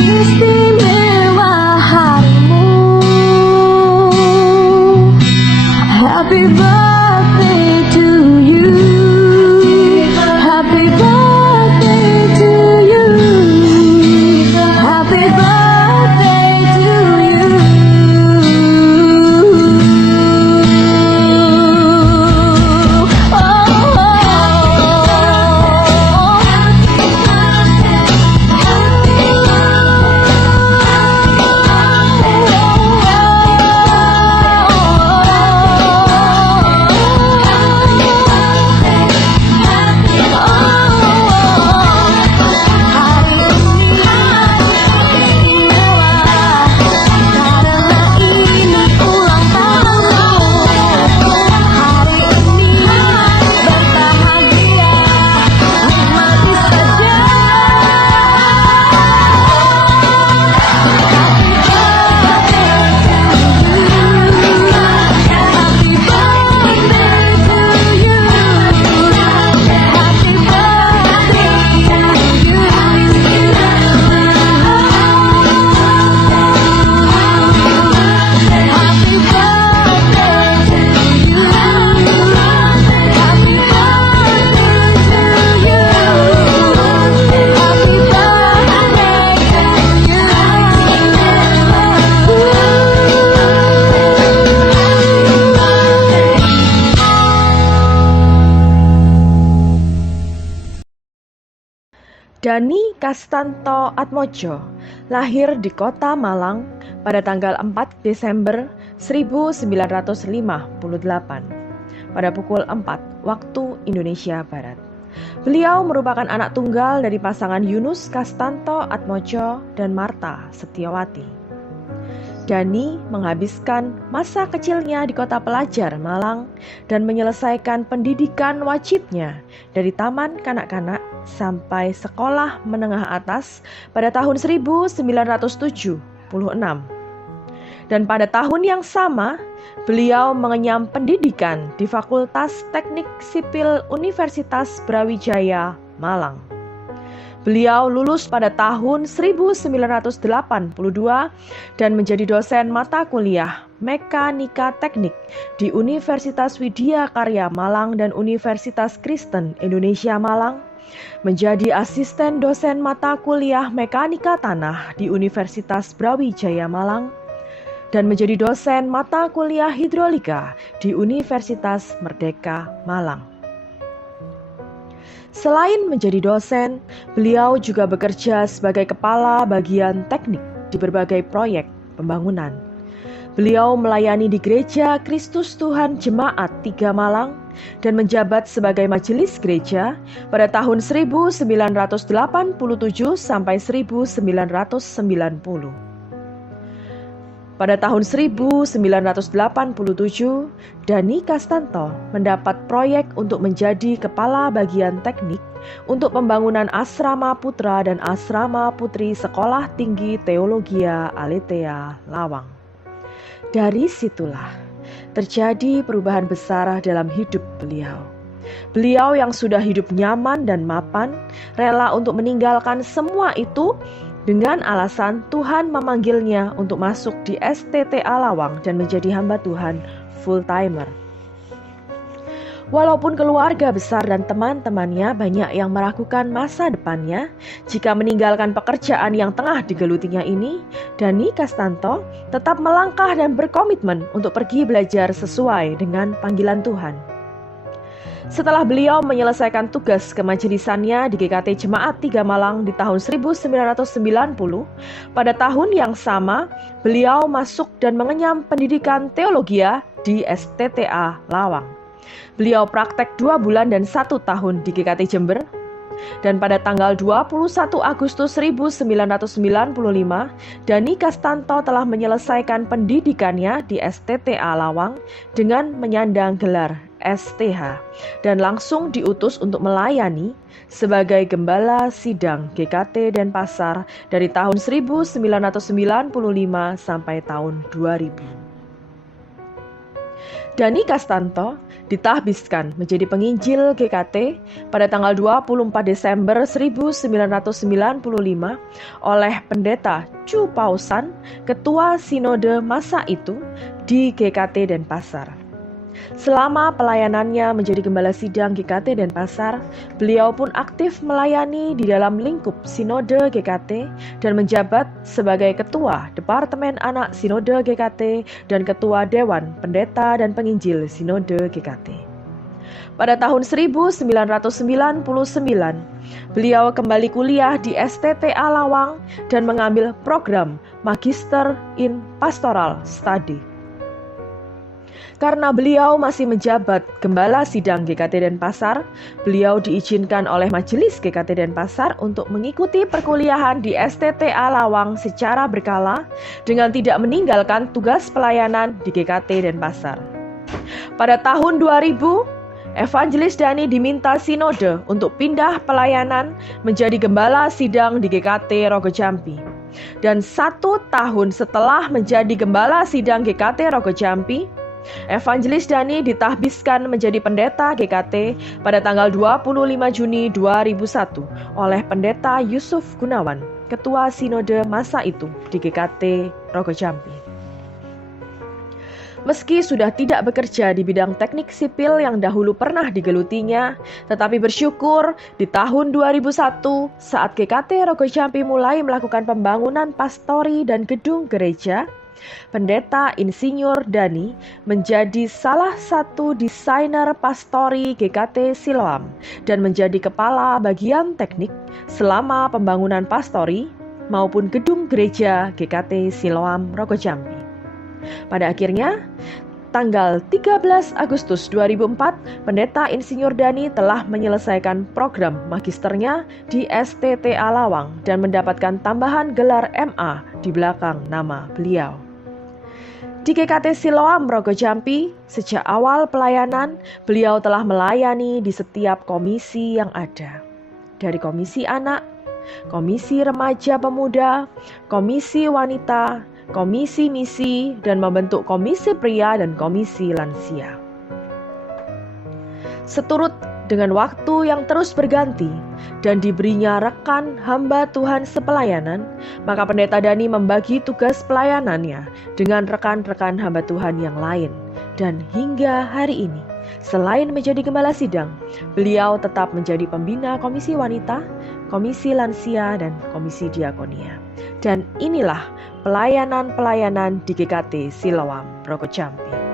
istimewa harimu. Happy birthday to you. Happy birthday to you. Happy birthday to you. Dani Kastanto Atmojo lahir di kota Malang pada tanggal 4 Desember 1958 pada pukul 4 waktu Indonesia Barat. Beliau merupakan anak tunggal dari pasangan Yunus Kastanto Atmojo dan Marta Setiawati. Dani menghabiskan masa kecilnya di kota pelajar Malang dan menyelesaikan pendidikan wajibnya dari taman kanak-kanak sampai sekolah menengah atas pada tahun 1976. Dan pada tahun yang sama, beliau mengenyam pendidikan di Fakultas Teknik Sipil Universitas Brawijaya, Malang. Beliau lulus pada tahun 1982 dan menjadi dosen mata kuliah Mekanika Teknik di Universitas Widya Karya Malang dan Universitas Kristen Indonesia Malang, menjadi asisten dosen mata kuliah Mekanika Tanah di Universitas Brawijaya Malang, dan menjadi dosen mata kuliah Hidrolika di Universitas Merdeka Malang. Selain menjadi dosen, beliau juga bekerja sebagai kepala bagian teknik di berbagai proyek pembangunan. Beliau melayani di Gereja Kristus Tuhan Jemaat 3 Malang dan menjabat sebagai majelis gereja pada tahun 1987 sampai 1990. Pada tahun 1987, Dani Kastanto mendapat proyek untuk menjadi kepala bagian teknik untuk pembangunan asrama putra dan asrama putri Sekolah Tinggi Teologia Aletheia Lawang. Dari situlah terjadi perubahan besar dalam hidup beliau. Beliau yang sudah hidup nyaman dan mapan, rela untuk meninggalkan semua itu dengan alasan Tuhan memanggilnya untuk masuk di STTA Lawang dan menjadi hamba Tuhan full-timer. Walaupun keluarga besar dan teman-temannya banyak yang meragukan masa depannya jika meninggalkan pekerjaan yang tengah digelutinya ini, Dani Kastanto tetap melangkah dan berkomitmen untuk pergi belajar sesuai dengan panggilan Tuhan. Setelah beliau menyelesaikan tugas kemajelisannya di GKT Jemaat 3 Malang di tahun 1990, pada tahun yang sama beliau masuk dan mengenyam pendidikan teologia di STTA Lawang. Beliau praktek 2 bulan dan 1 tahun di GKT Jember. Dan pada tanggal 21 Agustus 1995, Dani Kastanto telah menyelesaikan pendidikannya di STTA Lawang dengan menyandang gelar STH dan langsung diutus untuk melayani sebagai gembala sidang GKT Denpasar dari tahun 1995 sampai tahun 2000. Dani Kastanto ditahbiskan menjadi penginjil GKT pada tanggal 24 Desember 1995 oleh Pendeta Chu Pausan, Ketua Sinode masa itu di GKT Denpasar. Selama pelayanannya menjadi gembala sidang GKT Denpasar, beliau pun aktif melayani di dalam lingkup Sinode GKT dan menjabat sebagai Ketua Departemen Anak Sinode GKT dan Ketua Dewan Pendeta dan Penginjil Sinode GKT. Pada tahun 1999, beliau kembali kuliah di STTA Lawang dan mengambil program Magister in Pastoral Study. Karena beliau masih menjabat Gembala Sidang GKT Denpasar, beliau diizinkan oleh Majelis GKT Denpasar untuk mengikuti perkuliahan di STTA Lawang secara berkala dengan tidak meninggalkan tugas pelayanan di GKT Denpasar. Pada tahun 2000, Evangelis Dani diminta sinode untuk pindah pelayanan menjadi Gembala Sidang di GKT Rogo Jampi. Dan 1 tahun setelah menjadi Gembala Sidang GKT Rogo Jampi, Evangelis Dani ditahbiskan menjadi pendeta GKT pada tanggal 25 Juni 2001 oleh Pendeta Yusuf Gunawan, Ketua Sinode masa itu di GKT Rogo Jampi. Meski sudah tidak bekerja di bidang teknik sipil yang dahulu pernah digelutinya, tetapi bersyukur di tahun 2001 saat GKT Rogo Jampi mulai melakukan pembangunan pastori dan gedung gereja, Pendeta Insinyur Dani menjadi salah satu desainer pastori GKT Siloam dan menjadi kepala bagian teknik selama pembangunan pastori maupun gedung gereja GKT Siloam Rogo Jampi. Pada akhirnya, tanggal 13 Agustus 2004, Pendeta Insinyur Dani telah menyelesaikan program magisternya di STTA Lawang dan mendapatkan tambahan gelar MA di belakang nama beliau. Di GKT Siloam Rogo Jampi, sejak awal pelayanan, beliau telah melayani di setiap komisi yang ada. Dari komisi anak, komisi remaja pemuda, komisi wanita, komisi misi, dan membentuk komisi pria dan komisi lansia. Seturut dengan waktu yang terus berganti dan diberinya rekan hamba Tuhan sepelayanan, maka Pendeta Dani membagi tugas pelayanannya dengan rekan-rekan hamba Tuhan yang lain. Dan hingga hari ini, selain menjadi gembala sidang, beliau tetap menjadi pembina komisi wanita, komisi lansia, dan komisi diakonia. Dan inilah pelayanan-pelayanan di GKT Siloam Rogo Jampi.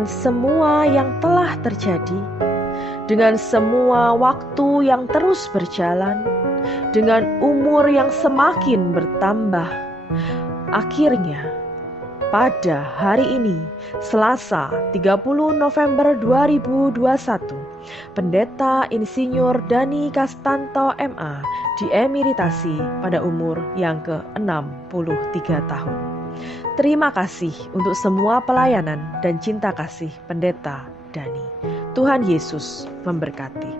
dengan semua yang telah terjadi, dengan semua waktu yang terus berjalan, dengan umur yang semakin bertambah, akhirnya pada hari ini, Selasa 30 November 2021, Pendeta Insinyur Dhani Kastanto MA diemeritasi pada umur yang ke-63 tahun. Terima kasih untuk semua pelayanan dan cinta kasih Pendeta Dhani. Tuhan Yesus memberkati.